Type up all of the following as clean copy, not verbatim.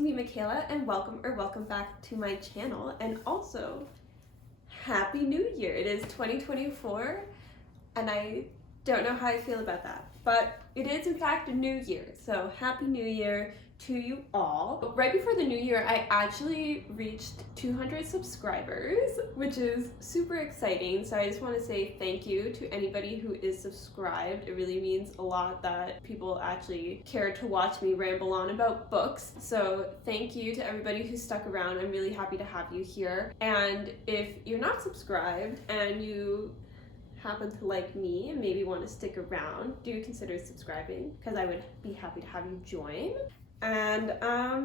me, Michaela, and welcome back to my channel, and also Happy New Year. It is 2024, and I don't know how I feel about that, but it is in fact a new year, so Happy New Year to you all. Right before the new year, I actually reached 200 subscribers, which is super exciting. So I just want to say thank you to anybody who is subscribed. It really means a lot that people actually care to watch me ramble on about books. So thank you to everybody who stuck around. I'm really happy to have you here. And if you're not subscribed and you happen to like me and maybe want to stick around, do consider subscribing because I would be happy to have you join. And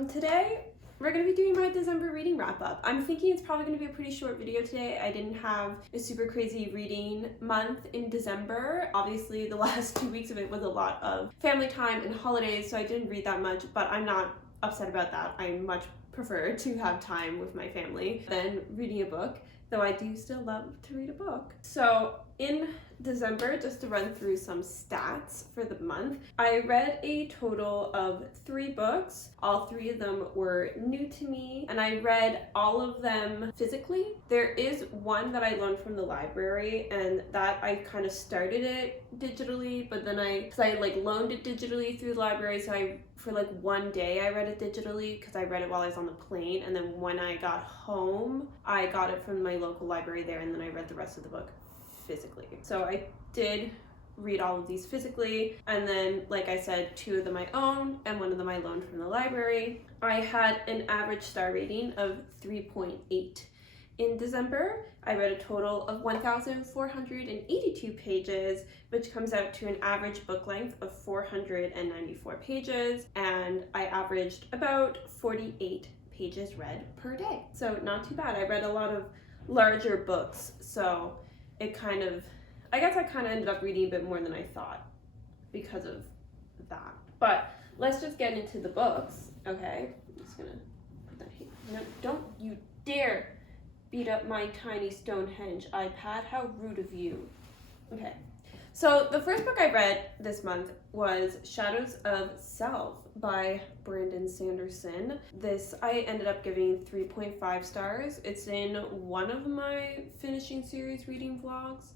today we're going to be doing my December reading wrap up. I'm thinking it's probably going to be a pretty short video today. I didn't have a super crazy reading month in December. Obviously the last 2 weeks of it was a lot of family time and holidays, so I didn't read that much, but I'm not upset about that. I much prefer to have time with my family than reading a book, though I do still love to read a book. So in December, just to run through some stats for the month, I read a total of 3 books. All 3 of them were new to me, and I read all of them physically. There is one that I loaned from the library, and that I kind of started it digitally, but then I loaned it digitally through the library, so for like one day I read it digitally because I read it while I was on the plane, and then when I got home I got it from my local library there, and then I read the rest of the book physically. So I did read all of these physically, and then like I said, 2 of them I own and 1 of them I loaned from the library. I had an average star rating of 3.8. In December, I read a total of 1,482 pages, which comes out to an average book length of 494 pages, and I averaged about 48 pages read per day. So not too bad. I read a lot of larger books, so I kind of ended up reading a bit more than I thought because of that. But let's just get into the books, okay? I'm just gonna put that here. No, don't you dare beat up my tiny Stonehenge iPad. How rude of you. Okay, so the first book I read this month was Shadows of Self by Sanderson. This I ended up giving 3.5 stars. It's in one of my finishing series reading vlogs.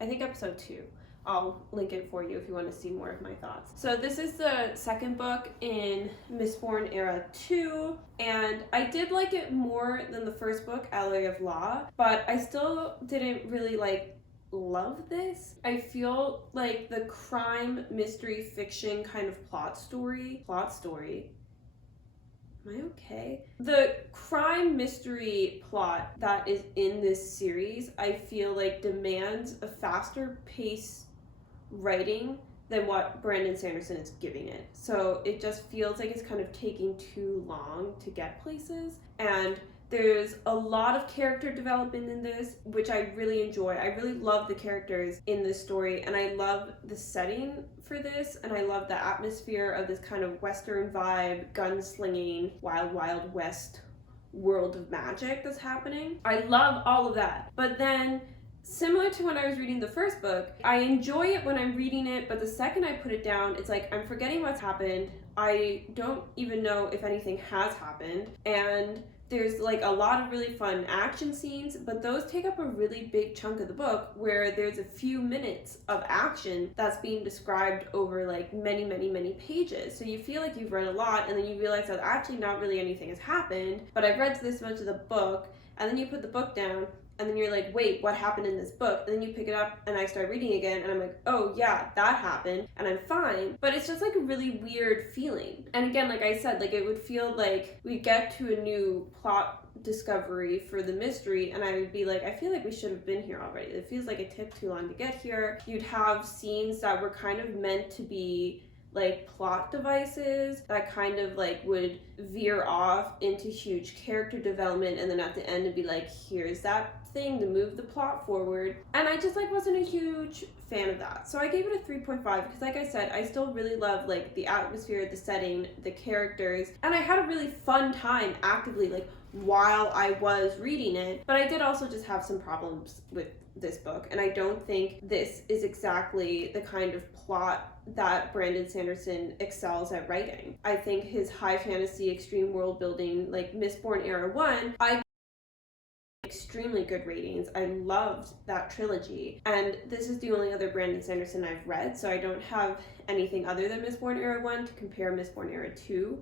I think episode 2. I'll link it for you if you want to see more of my thoughts. So this is the second book in Mistborn Era 2, and I did like it more than the first book, Alloy of Law, but I still didn't really love this. I feel like the crime, mystery, fiction kind of plot story. Am I okay? The crime mystery plot that is in this series, I feel like demands a faster pace writing than what Sanderson is giving it. So it just feels like it's kind of taking too long to get places, and there's a lot of character development in this, which I really enjoy. I really love the characters in this story, and I love the setting for this, and I love the atmosphere of this kind of Western vibe, gunslinging, wild west world of magic that's happening. I love all of that. But then, similar to when I was reading the first book, I enjoy it when I'm reading it, but the second I put it down, it's like I'm forgetting what's happened. I don't even know if anything has happened, and there's a lot of really fun action scenes, but those take up a really big chunk of the book, where there's a few minutes of action that's being described over many pages. So you feel like you've read a lot, and then you realize that actually not really anything has happened, but I've read this much of the book, and then you put the book down, and then you're like, wait, what happened in this book? And then you pick it up, and I start reading again, and I'm like, oh yeah, that happened, and I'm fine. But it's just a really weird feeling. And again, like I said, it would feel like we get to a new plot discovery for the mystery, and I would be like, I feel like we should have been here already. It feels like it took too long to get here. You'd have scenes that were kind of meant to be plot devices that kind of would veer off into huge character development, and then at the end it'd be like, here's that thing to move the plot forward, and I just wasn't a huge fan of that. So I gave it a 3.5 because, like I said, I still really love the atmosphere, the setting, the characters, and I had a really fun time actively while I was reading it. But I did also just have some problems with this book, and I don't think this is exactly the kind of plot that Brandon Sanderson excels at writing. I think his high fantasy, extreme world building, like Mistborn Era 1, I extremely good ratings. I loved that trilogy, and this is the only other Brandon Sanderson I've read, so I don't have anything other than Mistborn Era 1 to compare Mistborn Era 2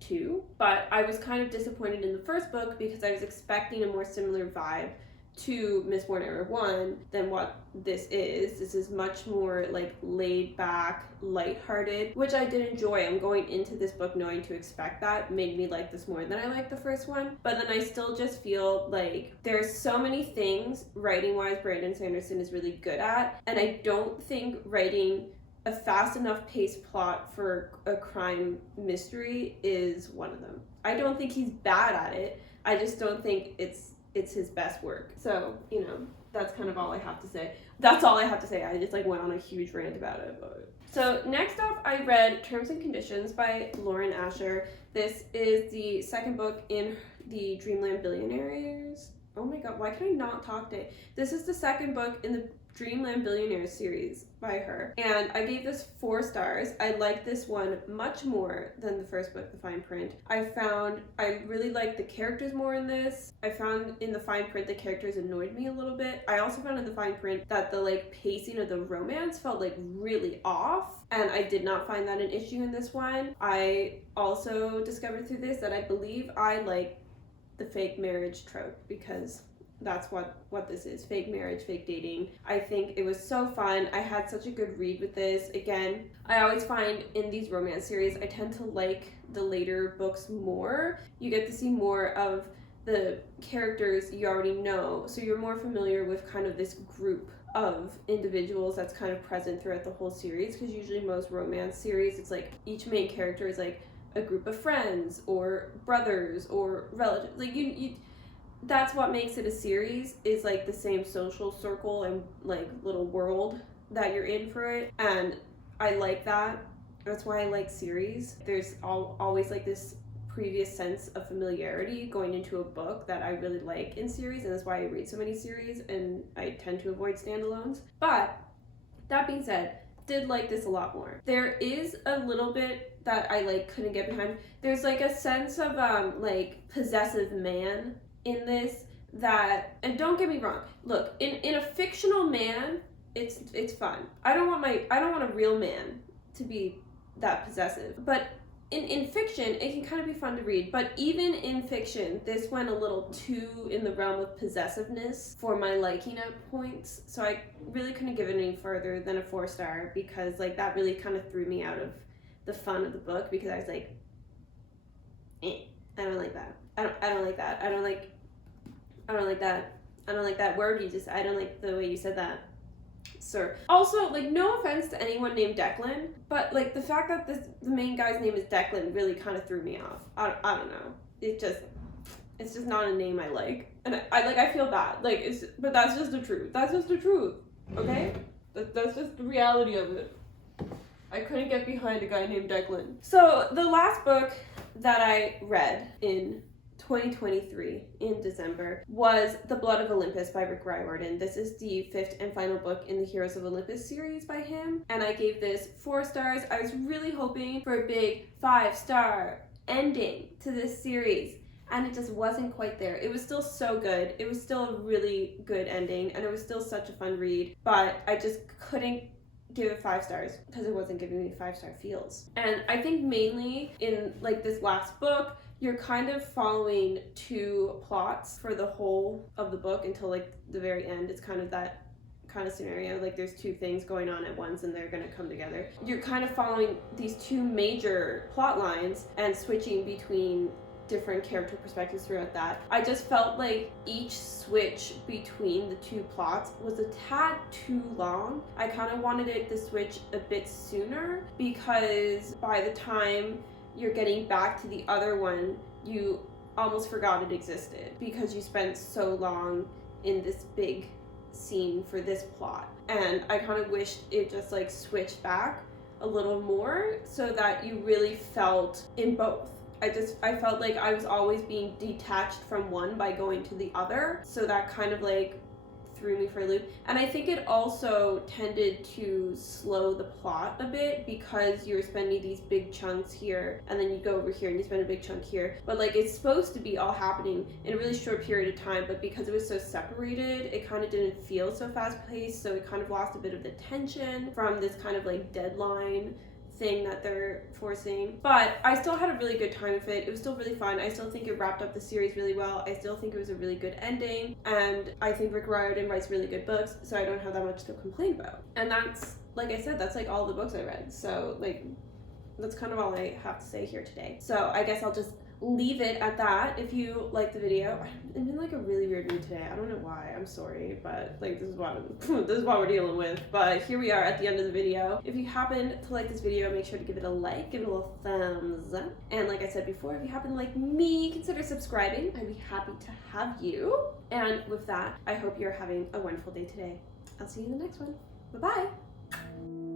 to. But I was kind of disappointed in the first book because I was expecting a more similar vibe to Mistborn Era 1 than what this is. This is much more like laid back, lighthearted, which I did enjoy. I'm going into this book knowing to expect that. Made me like this more than I liked the first one. But then I still just feel like there's so many things writing wise Brandon Sanderson is really good at, and I don't think writing a fast enough paced plot for a crime mystery is one of them. I don't think he's bad at it. I just don't think it's his best work. So, you know, that's kind of all I have to say. That's all I have to say. I just like went on a huge rant about it. So next up, I read Terms and Conditions by Lauren Asher. This is the second book in the Dreamland Billionaires. Oh my god, why can I not talk today? This is the second book in the Dreamland Billionaires series by her, and I gave this 4 stars. I like this one much more than the first book, The Fine Print. I really liked the characters more in this. I found in The Fine Print the characters annoyed me a little bit. I also found in The Fine Print that the like pacing of the romance felt like really off, and I did not find that an issue in this one. I also discovered through this that I believe I like the fake marriage trope, because that's what this is. Fake marriage, fake dating. I think it was so fun. I had such a good read with this. Again, I always find in these romance series, I tend to like the later books more. You get to see more of the characters you already know, so you're more familiar with kind of this group of individuals that's kind of present throughout the whole series, because usually most romance series, it's like each main character is like a group of friends or brothers or relatives. Like you that's what makes it a series, is like the same social circle and like little world that you're in for it. And I like that. That's why I like series. There's always like this previous sense of familiarity going into a book that I really like in series, and that's why I read so many series, and I tend to avoid standalones. But that being said, did like this a lot more. There is a little bit that I like couldn't get behind. There's like a sense of like possessive man in this that, and don't get me wrong, look, in a fictional man, it's fun. I don't want a real man to be that possessive, but in fiction it can kind of be fun to read. But even in fiction, this went a little too in the realm of possessiveness for my liking at points, so I really couldn't give it any further than a 4-star, because like that really kind of threw me out of the fun of the book, because I was like, I don't like that. I don't like that. I don't like that word you just, I don't like the way you said that, sir. Also, like, no offense to anyone named Declan, but like the fact that the main guy's name is Declan really kind of threw me off. I don't know. It's just not a name I like. And I feel bad. Like, but that's just the truth. That's just the truth. Okay? That's just the reality of it. I couldn't get behind a guy named Declan. So the last book that I read in 2023 in December was The Blood of Olympus by Riordan. This is the 5th and final book in the Heroes of Olympus series by him, and I gave this 4 stars. I was really hoping for a big 5-star ending to this series, and it just wasn't quite there. It was still so good. It was still a really good ending, and it was still such a fun read, but I just couldn't give it 5 stars because it wasn't giving me 5-star feels. And I think mainly in like this last book, you're kind of following 2 plots for the whole of the book until like the very end. It's kind of that kind of scenario, like there's 2 things going on at once and they're going to come together. You're kind of following these 2 major plot lines and switching between different character perspectives throughout that. I just felt like each switch between the 2 plots was a tad too long. I kind of wanted it to switch a bit sooner, because by the time you're getting back to the other one, you almost forgot it existed because you spent so long in this big scene for this plot. And I kind of wished it just like switched back a little more so that you really felt in both. I felt like I was always being detached from one by going to the other, so that kind of like threw me for a loop. And I think it also tended to slow the plot a bit because you're spending these big chunks here and then you go over here and you spend a big chunk here. But like it's supposed to be all happening in a really short period of time, but because it was so separated, it kind of didn't feel so fast paced, so it kind of lost a bit of the tension from this kind of like deadline thing that they're forcing. But I still had a really good time with it. It was still really fun. I still think it wrapped up the series really well. I still think it was a really good ending, and I think Riordan writes really good books, so I don't have that much to complain about. And that's, like I said, that's like all the books I read, so like that's kind of all I have to say here today. So I guess I'll just leave it at that. If you like the video, I'm in like a really weird mood today. I don't know why. I'm sorry, but like this is what we're dealing with. But here we are at the end of the video. If you happen to like this video, make sure to give it a like, give it a little thumbs up. And like I said before, if you happen to like me, consider subscribing. I'd be happy to have you. And with that, I hope you're having a wonderful day today. I'll see you in the next one. Bye-bye.